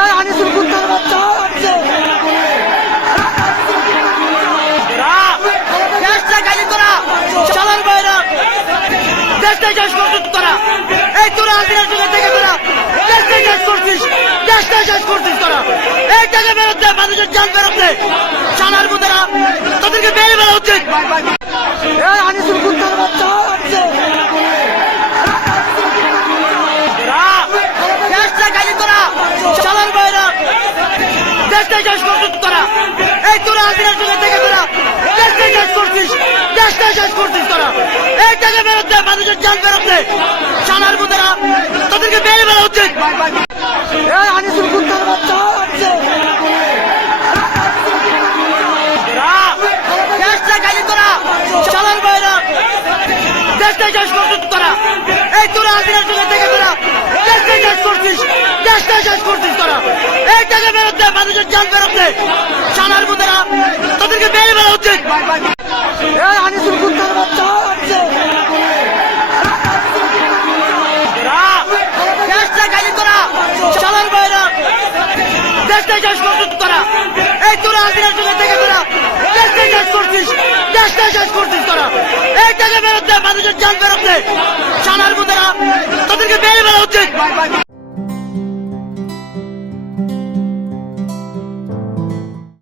এই আনিসুল কুত্তার বাচ্চা আসছে তোরা চালার বাইরা। দেশটা শেষ করছিস তোরা এই তোরা থেকে তোরা দেশটা শেষ করছিস, দেশটা শেষ করছিস তোরা। এই টাকা বেরোতে মানুষের জান বেরোতে চালার বুধেরা তাদেরকে বেড়ে বেড়া উচিত। দেশটা শেষ করছিস তোরা। এই তোরা আজকের যুগে থেকে তোরা। দেশটা শেষ করছিস। দেশটা শেষ করছিস তোরা। এই টাকা বেরোতে মানুষের জান বেরোতে চালার বুধেরা তাদেরকে বেড়ে বেড়া উচিত। তোরা। এই তোরা আজকের যুগে থেকে তোরা। দেশটা শেষ করছিস। দেশটা শেষ করছিস। টাকা বেরোতে মানুষের জান বেরোতে চালার বুধেরা তাদেরকে বেড়ে বেড়া উচিত আনিসুল কুত্তার বাচ্চা বাইরা শেষ করছিস তোরা। এই তোরা থেকে তোরা। দেশটা শেষ করছিস শেষ করছিস তোরা। এই টাকা বেরোতে মানুষের জান বেরোতে চালার বুধেরা তাদেরকে বেড়ে বেড়া উচিত